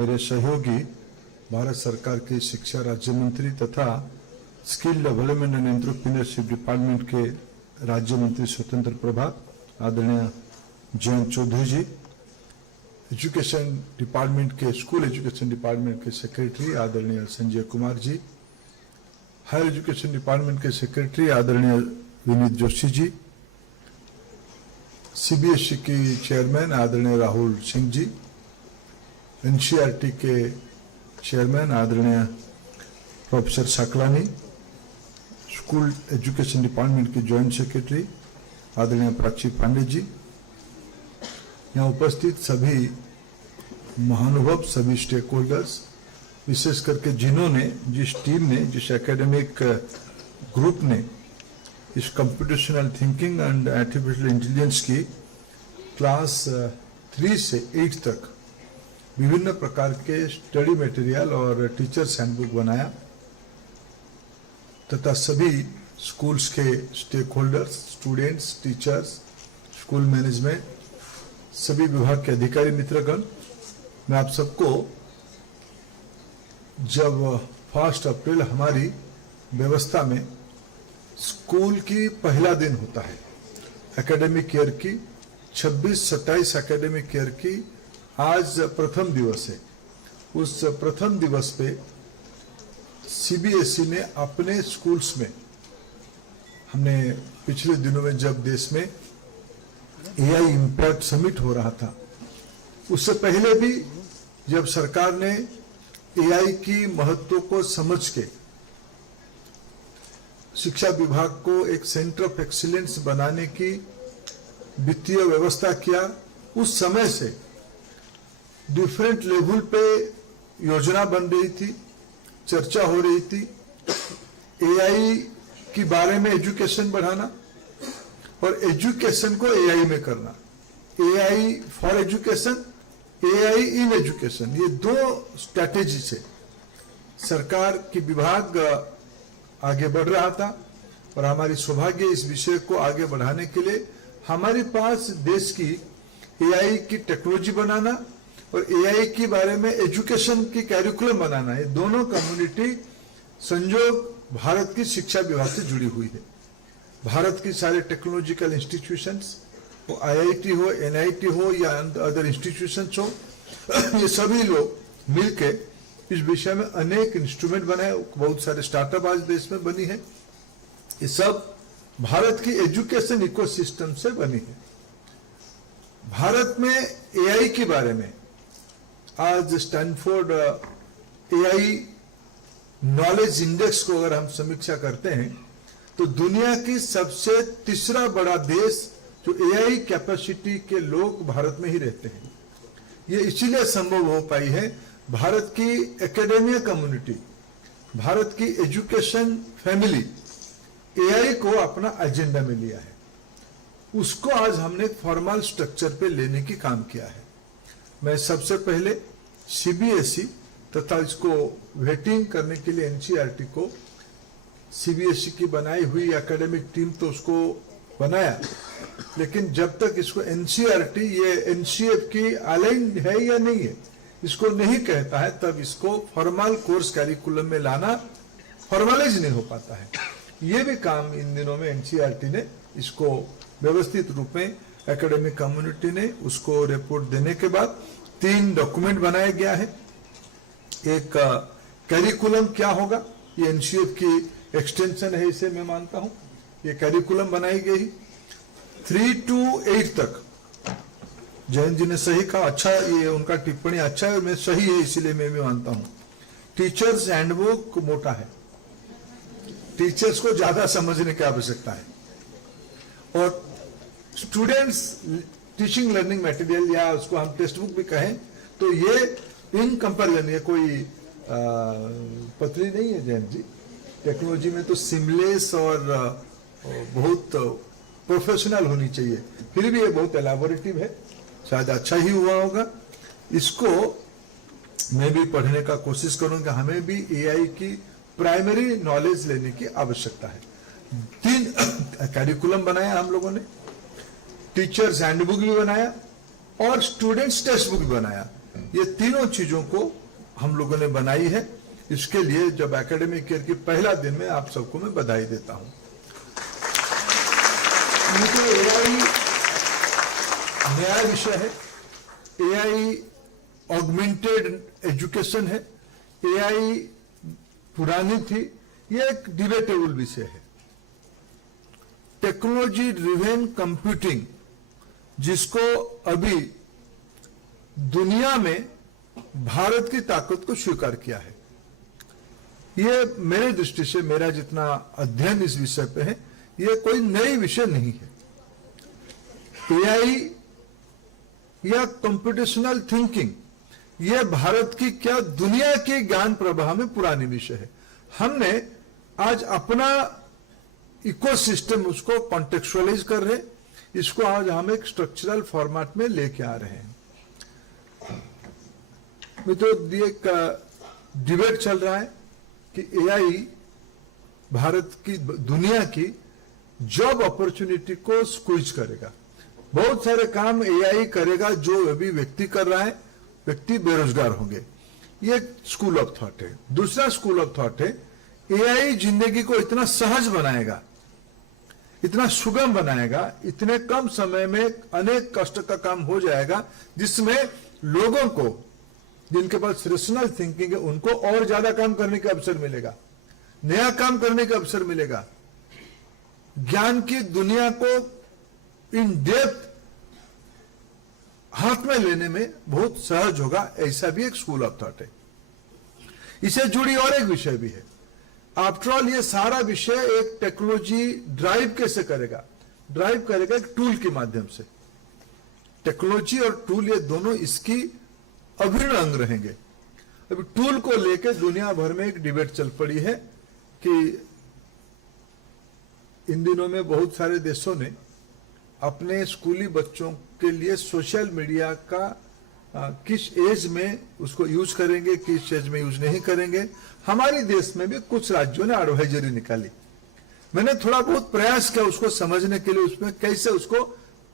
मेरे सहयोगी भारत सरकार के शिक्षा राज्य मंत्री तथा skill development and entrepreneurship department के राज्य मंत्री स्वतंत्र प्रभार आदरणीय जयंत चौधरी जी, एजुकेशन डिपार्टमेंट के स्कूल एजुकेशन डिपार्टमेंट के सेक्रेटरी आदरणीय Sanjay Kumar ji, higher education department के सेक्रेटरी आदरणीय विनीत जोशी जी, सीबीएसई की चेयरमैन आदरणीय राहुल सिंह जी, एनसीईआरटी के चेयरमैन आदरणीय professor Saklani, school education department के जॉइंट सेक्रेटरी आदरणीय प्राची पांडे जी, यहाँ उपस्थित सभी महानुभाव, सभी स्टेक होल्डर्स, विशेष करके जिन्होंने, जिस टीम ने, जिस एकेडमिक ग्रुप ने इस computational thinking and artificial intelligence की क्लास 3 से 8 तक विभिन्न प्रकार के स्टडी मटेरियल और टीचर्स हैंडबुक बनाया तथा सभी स्कूल्स के stakeholders, students, teachers, school management, सभी विभाग के अधिकारी मित्रगण, मैं आप सबको जब 1 अप्रैल हमारी व्यवस्था में स्कूल की पहला दिन होता है, एकेडमिक ईयर की 26-27 एकेडमिक ईयर की आज प्रथम दिवस है, उस प्रथम दिवस पे सीबीएसई ने अपने स्कूल्स में, हमने पिछले दिनों में जब देश में एआई इम्पैक्ट समिट हो रहा था, उससे पहले भी जब सरकार ने एआई की महत्व को समझ के शिक्षा विभाग को एक सेंटर ऑफ एक्सीलेंस बनाने की वित्तीय व्यवस्था किया, उस समय से डिफरेंट लेवल पे योजना बन रही थी, चर्चा हो रही थी, एआई के बारे में एजुकेशन बढ़ाना और एजुकेशन को एआई में करना, AI for education, AI in education, ये 2 स्ट्रैटेजी से सरकार की विभाग आगे बढ़ रहा था। और हमारी सौभाग्य इस विषय को आगे बढ़ाने के लिए हमारे पास देश की एआई की टेक्नोलॉजी बनाना और एआई के बारे में एजुकेशन की कैरिकुलम बनाना, ये दोनों कम्युनिटी संयोग भारत की शिक्षा विभाग से जुड़ी हुई है। भारत की सारे टेक्नोलॉजिकल इंस्टीट्यूशंस, वो आईआईटी हो, एनआईटी हो या अदर इंस्टीट्यूशंस हो, ये सभी लोग मिलके इस विषय में अनेक इंस्ट्रूमेंट बनाए, बहुत सारे स्टार्टअप आज देश में बनी है, ये सब भारत की एजुकेशन इकोसिस्टम से बनी है। भारत में एआई के बारे में आज स्टैनफोर्ड एआई नॉलेज इंडेक्स को अगर हम समीक्षा करते हैं तो दुनिया की सबसे तीसरा बड़ा देश जो एआई कैपेसिटी के लोग भारत में ही रहते हैं। ये इसीलिए संभव हो पाई है, भारत की एकेडेमिया कम्युनिटी, भारत की एजुकेशन फैमिली एआई को अपना एजेंडा में लिया है, उसको आज हमने फॉर्मल स्ट्रक्चर पे लेने की काम किया है। मैं सबसे पहले सीबीएसई तथा इसको वेटिंग करने के लिए एनसीईआरटी को, सीबीएसई की बनाई हुई एकेडमिक टीम तो उसको बनाया, लेकिन जब तक इसको एनसीईआरटी ये एनसीएफ की अलाइन है या नहीं है इसको नहीं कहता है, तब इसको फॉर्मल कोर्स कैरिकुलम में लाना फॉर्मलाइज नहीं हो पाता है। ये भी काम इन दिनों में एनसीईआरटी ने इसको व्यवस्थित रूप में एकेडमिक कम्युनिटी ने उसको रिपोर्ट देने के बाद 3 डॉक्यूमेंट बनाया गया है। एक कैरिकुलम क्या होगा, ये एनसीएफ की एक्सटेंशन है, इसे मैं मानता हूं, ये कैरिकुलम बनाई गई 3 to 8 तक। जयंत जी ने सही कहा, अच्छा, ये उनका टिप्पणी अच्छा है, मैं सही है, इसीलिए मैं भी मानता हूं। टीचर्स हैंडबुक मोटा है, टीचर्स को ज्यादा समझने की आवश्यकता है, और स्टूडेंट्स टीचिंग लर्निंग मटेरियल या उसको हम टेक्स्ट बुक भी कहें तो ये इन कंपेरिजन, ये कोई पतली नहीं है जयंत जी, टेक्नोलॉजी में तो सिमलेस और बहुत प्रोफेशनल होनी चाहिए, फिर भी ये बहुत एलाबोरेटिव है, शायद अच्छा ही हुआ होगा। इसको मैं भी पढ़ने का कोशिश करूंगा, हमें भी एआई की प्राइमरी नॉलेज लेने की आवश्यकता है। 3 कैरिकुलम बनाया हम लोगों ने, टीचर्स हैंडबुक भी बनाया और स्टूडेंट्स टेक्स्ट बुक भी बनाया। ये तीनों चीजों को हम लोगों ने बनाई है। इसके लिए जब एकेडमिक ईयर की पहला दिन में आप सबको मैं बधाई देता हूं। एआई नया विषय है, एआई ऑगमेंटेड एजुकेशन है, एआई पुरानी थी, ये एक डिबेटेबल विषय है। टेक्नोलॉजी ड्रिवेन कंप्यूटिंग, जिसको अभी दुनिया में भारत की ताकत को स्वीकार किया है, ये मेरे दृष्टि से, मेरा जितना अध्ययन इस विषय पे है, ये कोई नई विषय नहीं है। एआई या कंप्यूटेशनल थिंकिंग, ये भारत की क्या दुनिया के ज्ञान प्रवाह में पुरानी विषय है। हमने आज अपना इकोसिस्टम उसको कॉन्टेक्चुअलाइज कर रहे, इसको आज हम एक स्ट्रक्चरल फॉर्मेट में लेके आ रहे हैं। तो एक डिबेट चल रहा है कि एआई भारत की, दुनिया की जॉब अपॉर्चुनिटी को स्क्वीज करेगा। बहुत सारे काम एआई करेगा जो अभी व्यक्ति कर रहा है, व्यक्ति बेरोजगार होंगे। ये स्कूल ऑफ थॉट है। दूसरा स्कूल ऑफ थॉट है, एआई जिंदगी को इतना सहज बनाएगा, इतना सुगम बनाएगा, इतने कम समय में अनेक कष्ट का काम हो जाएगा, जिसमें लोगों को, जिनके पास रेशनल थिंकिंग है, उनको और ज्यादा काम करने का अवसर मिलेगा, नया काम करने का अवसर मिलेगा। ज्ञान की दुनिया को इन डेप्थ हाथ में लेने में बहुत सहज होगा, ऐसा भी एक स्कूल ऑफ थॉट है। इसे जुड़ी और एक विषय भी है। आफ्टर ऑल ये सारा विषय एक टेक्नोलॉजी ड्राइव कैसे करेगा, ड्राइव करेगा एक टूल के माध्यम से। टेक्नोलॉजी और टूल, ये दोनों इसकी अभिन्न अंग रहेंगे। अभी टूल को लेकर दुनिया भर में एक डिबेट चल पड़ी है कि इन दिनों में बहुत सारे देशों ने अपने स्कूली बच्चों के लिए सोशल मीडिया का किस एज में उसको यूज करेंगे, किस एज में यूज नहीं करेंगे। हमारे देश में भी कुछ राज्यों ने एडवाइजरी निकाली। मैंने थोड़ा बहुत प्रयास किया उसको समझने के लिए, उसमें कैसे उसको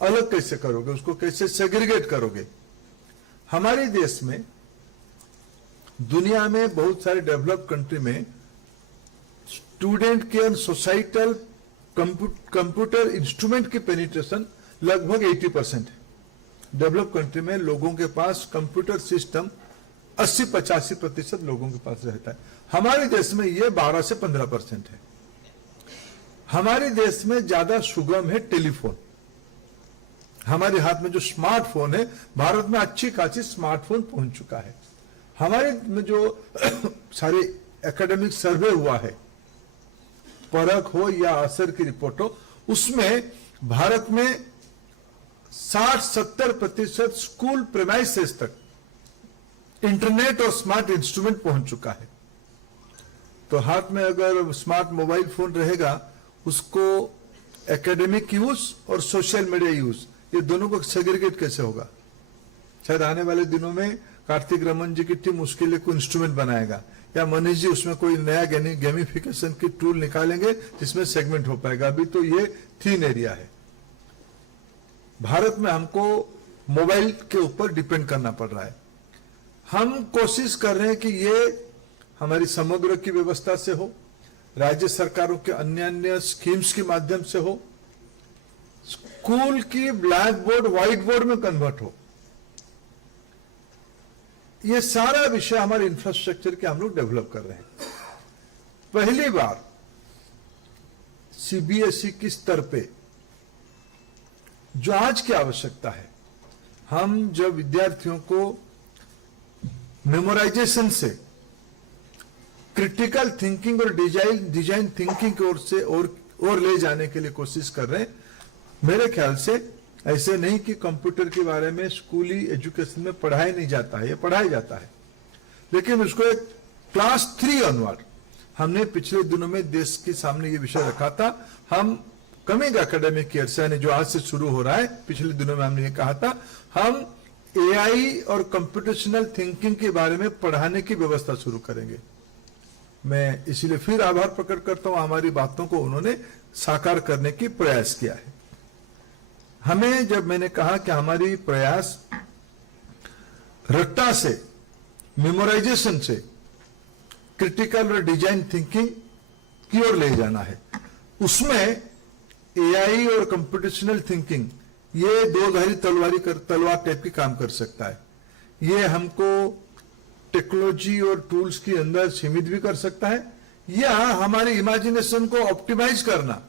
अलग कैसे करोगे, उसको कैसे सेग्रीगेट करोगे। हमारे देश में, दुनिया में बहुत सारे डेवलप्ड कंट्री में स्टूडेंट के और सोसाइटल कंप्यूटर इंस्ट्रूमेंट की पेनिट्रेशन लगभग 80% है। डेवलप कंट्री में लोगों के पास कंप्यूटर सिस्टम 80-85% लोगों के पास रहता है। हमारे देश में यह 12 से 15% है। हमारे देश में ज्यादा सुगम है टेलीफोन। हमारे हाथ में जो स्मार्टफोन है, भारत में अच्छी खासी स्मार्टफोन पहुंच चुका है। हमारे में जो सारे एकेडमिक सर्वे हुआ है, परख हो या असर की रिपोर्ट हो, उसमें भारत में 60-70% स्कूल प्रेमाइसेस तक इंटरनेट और स्मार्ट इंस्ट्रूमेंट पहुंच चुका है। तो हाथ में अगर स्मार्ट मोबाइल फोन रहेगा, उसको एकेडमिक यूज और सोशल मीडिया यूज, ये दोनों को सेग्रीगेट कैसे होगा। शायद आने वाले दिनों में कार्तिक रमन जी की टीम उसके लिए कोई इंस्ट्रूमेंट बनाएगा, या मनीष जी उसमें कोई नया गेमिफिकेशन की टूल निकालेंगे जिसमें सेगमेंट हो पाएगा। अभी तो ये थीन एरिया है। भारत में हमको मोबाइल के ऊपर डिपेंड करना पड़ रहा है। हम कोशिश कर रहे हैं कि ये हमारी समग्र की व्यवस्था से हो, राज्य सरकारों के अन्य अन्य स्कीम्स के माध्यम से हो, स्कूल की ब्लैक बोर्ड व्हाइट बोर्ड में कन्वर्ट हो। ये सारा विषय हमारे इंफ्रास्ट्रक्चर के हम लोग डेवलप कर रहे हैं। पहली बार सीबीएसई की स्तर पे जो आज की आवश्यकता है, हम जब विद्यार्थियों को मेमोराइजेशन से क्रिटिकल थिंकिंग और डिजाइन थिंकिंग की ओर से और ले जाने के लिए कोशिश कर रहे हैं। मेरे ख्याल से ऐसे नहीं कि कंप्यूटर के बारे में स्कूली एजुकेशन में पढ़ाया नहीं जाता है, ये पढ़ाया जाता है, लेकिन उसको एक क्लास 3 ऑनवर्ड हमने पिछले दिनों में देश के सामने ये विषय रखा था। हम कमिंग एकेडमिक ईयर से, जो आज से शुरू हो रहा है, पिछले दिनों में हमने ये कहा था, हम एआई और कंप्यूटेशनल थिंकिंग के बारे में पढ़ाने की व्यवस्था शुरू करेंगे। मैं इसीलिए फिर आभार प्रकट करता हूं, हमारी बातों को उन्होंने साकार करने की प्रयास किया है। हमें, जब मैंने कहा कि हमारी प्रयास रट्टा से, मेमोराइजेशन से क्रिटिकल और डिजाइन थिंकिंग की ओर ले जाना है। उसमें एआई और कंप्यूटेशनल थिंकिंग ये दो-धारी तलवार टाइप की काम कर सकता है। ये हमको टेक्नोलॉजी और टूल्स के अंदर सीमित भी कर सकता है, या हमारी इमेजिनेशन को ऑप्टिमाइज करना,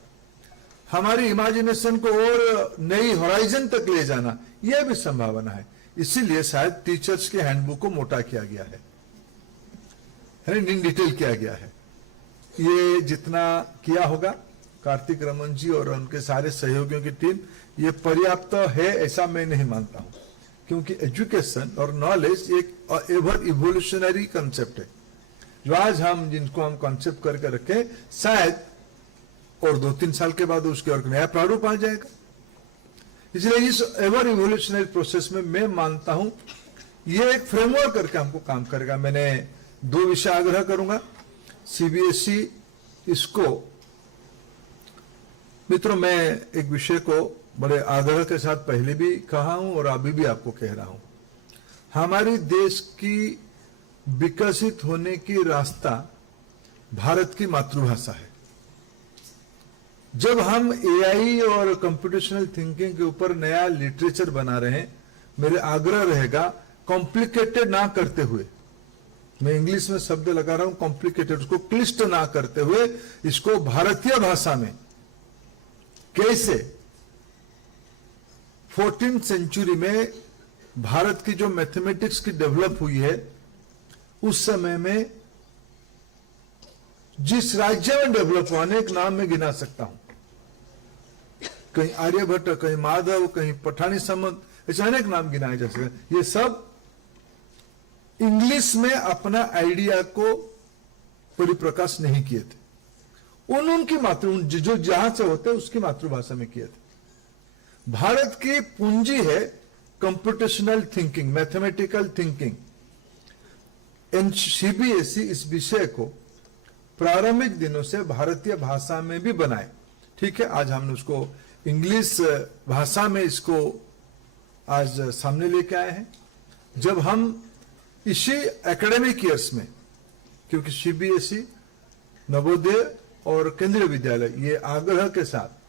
हमारी इमेजिनेशन को और नई होराइजन तक ले जाना, यह भी संभावना है। इसीलिए शायद टीचर्स के हैंडबुक को मोटा किया गया है, इन डिटेल किया गया है। ये जितना किया होगा कार्तिक रमन जी और उनके सारे सहयोगियों की टीम, ये पर्याप्त है ऐसा मैं नहीं मानता हूं, क्योंकि एजुकेशन और नॉलेज एक एवर इवोल्यूशनरी कंसेप्ट है। जो आज हम जिनको हम कॉन्सेप्ट करके रखें, शायद और 2-3 साल के बाद उसके और नया प्रारूप आ जाएगा। इसलिए इस एवर इवोल्यूशनरी प्रोसेस में मैं मानता हूं ये एक फ्रेमवर्क करके हमको काम करेगा। मैंने 2 विषय आग्रह करूंगा। सीबीएसई इसको, मित्रों मैं एक विषय को बड़े आग्रह के साथ पहले भी कहा हूं और अभी भी आपको कह रहा हूं, हमारी देश की विकसित होने की रास्ता भारत की मातृभाषा है। जब हम एआई और कंप्यूटेशनल थिंकिंग के ऊपर नया लिटरेचर बना रहे हैं, मेरे आग्रह रहेगा कॉम्प्लिकेटेड ना करते हुए, मैं इंग्लिश में शब्द लगा रहा हूं कॉम्प्लिकेटेड, उसको क्लिष्ट ना करते हुए, इसको भारतीय भाषा में कैसे 14th सेंचुरी में भारत की जो मैथमेटिक्स की डेवलप हुई है, उस समय में जिस राज्य में डेवलप हुआ, अनेक नाम में गिना सकता हूं, कहीं आर्यभट्ट, कहीं माधव, कहीं पठानी सामंत, ऐसे अनेक नाम गिनाए जा सकते। ये सब इंग्लिश में अपना आइडिया को परिप्रकाश नहीं किए थे, उनकी जो जहां से होते उसकी मातृभाषा में किए थे। भारत की पूंजी है computational thinking, mathematical thinking. CBSE इस विषय को प्रारंभिक दिनों से भारतीय भाषा में भी बनाए। ठीक है, आज हमने उसको इंग्लिश भाषा में इसको आज सामने लेके आए हैं। जब हम इसी एकेडमिक ईयर्स में, क्योंकि सीबीएसई, नवोदय और केंद्रीय विद्यालय ये आग्रह के साथ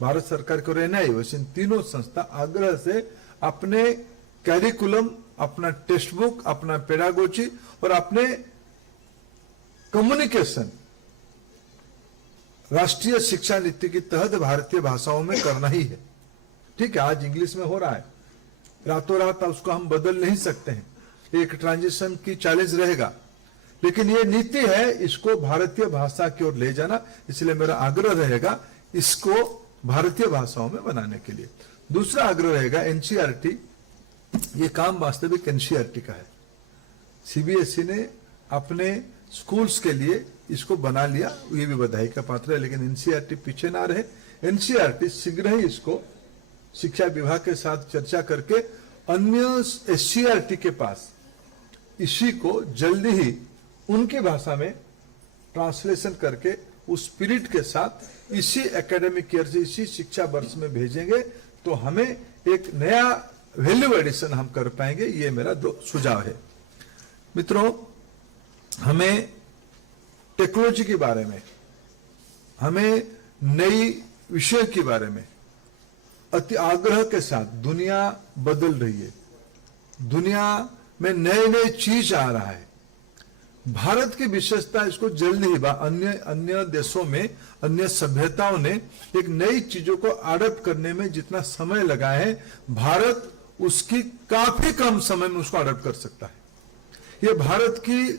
भारत सरकार को रहना ही, वैसे इन तीनों संस्था आग्रह से अपने कैरिकुलम, अपना टेक्स्ट बुक, अपना पेडागोजी और अपने कम्युनिकेशन राष्ट्रीय शिक्षा नीति के तहत भारतीय भाषाओं में करना ही है। ठीक है, आज इंग्लिश में हो रहा है, रातों रात उसको हम बदल नहीं सकते हैं, एक ट्रांजिशन की चैलेंज रहेगा, लेकिन ये नीति है इसको भारतीय भाषा की ओर ले जाना। इसलिए मेरा आग्रह रहेगा इसको भारतीय भाषाओं में बनाने के लिए। दूसरा आग्रह रहेगा एनसीईआरटी, ये काम वास्तविक एनसीईआरटी का है। सीबीएसई ने अपने स्कूल्स के लिए इसको बना लिया, ये भी बधाई का पात्र है, लेकिन एनसीईआरटी पीछे ना रहे। एनसीईआरटी शीघ्र ही इसको शिक्षा विभाग के साथ चर्चा करके अन्य एससीईआरटी के पास इसी को जल्दी ही उनकी भाषा में ट्रांसलेशन करके उस स्पिरिट के साथ इसी एकेडमिक ईयर से, इसी शिक्षा वर्ष में भेजेंगे, तो हमें एक नया वैल्यू एडिशन हम कर पाएंगे। ये मेरा 2 सुझाव है। मित्रों, हमें टेक्नोलॉजी के बारे में, हमें नई विषय के बारे में अति आग्रह के साथ, दुनिया बदल रही है, दुनिया में नए नए चीज आ रहा है। भारत की विशेषता, इसको जल्दी ही अन्य देशों में, अन्य सभ्यताओं ने एक नई चीजों को अडॉप्ट करने में जितना समय लगा है, भारत उसकी काफी कम समय में उसको अडॉप्ट कर सकता है। ये भारत की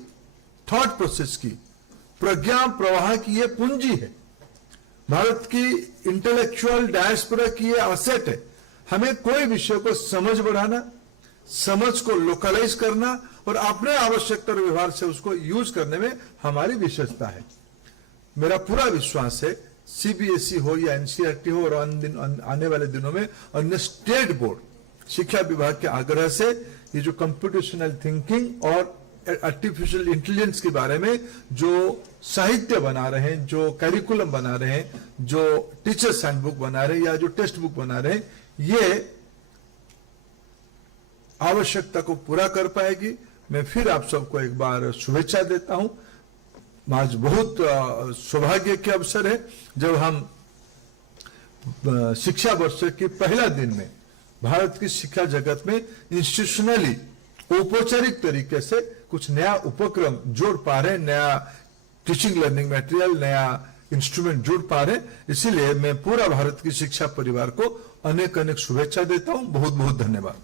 थॉट प्रोसेस की, प्रज्ञा प्रवाह की ये पूंजी है, भारत की इंटेलेक्चुअल डायस्पोरा की ये असेट है। हमें कोई विषय को समझ बढ़ाना, समझ को लोकलाइज करना और अपने आवश्यकता और व्यवहार से उसको यूज करने में हमारी विशेषता है। मेरा पूरा विश्वास है सीबीएसई हो या एनसीईआरटी हो और आने वाले दिनों में अन्य स्टेट बोर्ड शिक्षा विभाग के आग्रह से ये जो कंप्यूटेशनल थिंकिंग और आर्टिफिशियल इंटेलिजेंस के बारे में जो साहित्य बना रहे हैं, जो कैरिकुलम बना रहे हैं, जो टीचर्स हैंडबुक बना रहे हैं या जो टेक्स्ट बुक बना रहे हैं, ये आवश्यकता को पूरा कर पाएगी। मैं फिर आप सबको एक बार शुभेच्छा देता हूं। आज बहुत सौभाग्य के अवसर है जब हम शिक्षा वर्ष के पहला दिन में भारत की शिक्षा जगत में इंस्टीट्यूशनली औपचारिक तरीके से कुछ नया उपक्रम जोड़ पा रहे, नया टीचिंग लर्निंग मटेरियल, नया इंस्ट्रूमेंट जोड़ पा रहे। इसीलिए मैं पूरा भारत की शिक्षा परिवार को अनेक अनेक शुभेच्छा देता हूं। बहुत बहुत धन्यवाद।